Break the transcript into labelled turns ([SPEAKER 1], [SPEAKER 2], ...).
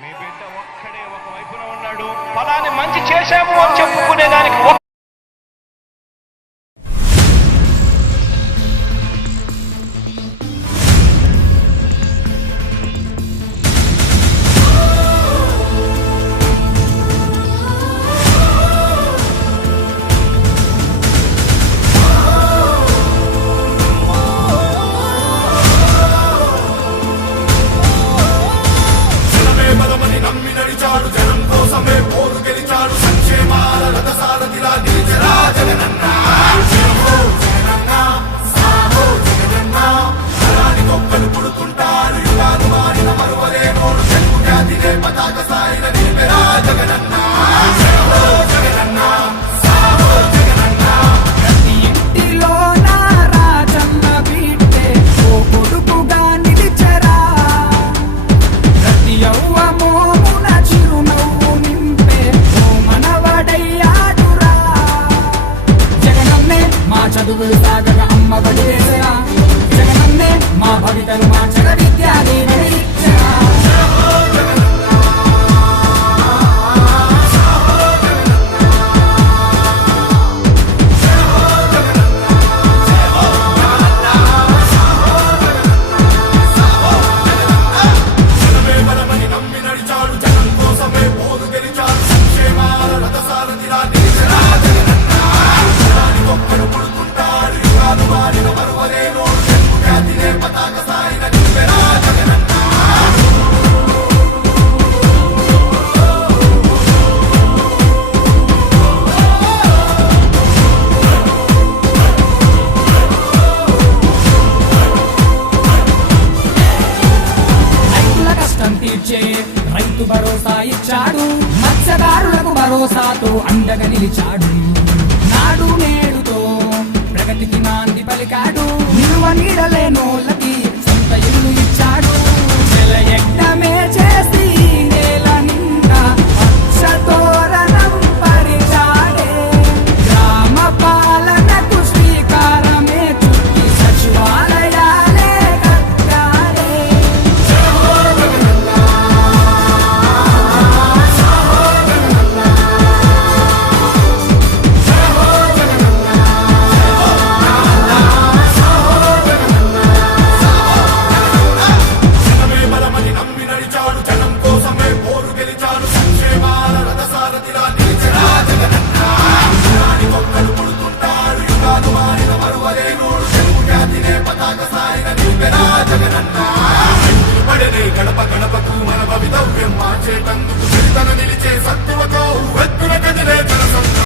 [SPEAKER 1] మీ బిడ్డ ఒక్కడే ఒక వైపున ఉన్నాడు. ఫలాన్ని మంచి చేశాము అని చెప్పుకునే దానికి
[SPEAKER 2] was I got భరోసా ఇచ్చాడు మత్స్యకారులకు భరోసాతో అండగా నిలిచాడు. నాడు నేడు
[SPEAKER 3] జగనన్న. గడప గడపకు మన భవితవ్యం మా చేతంగా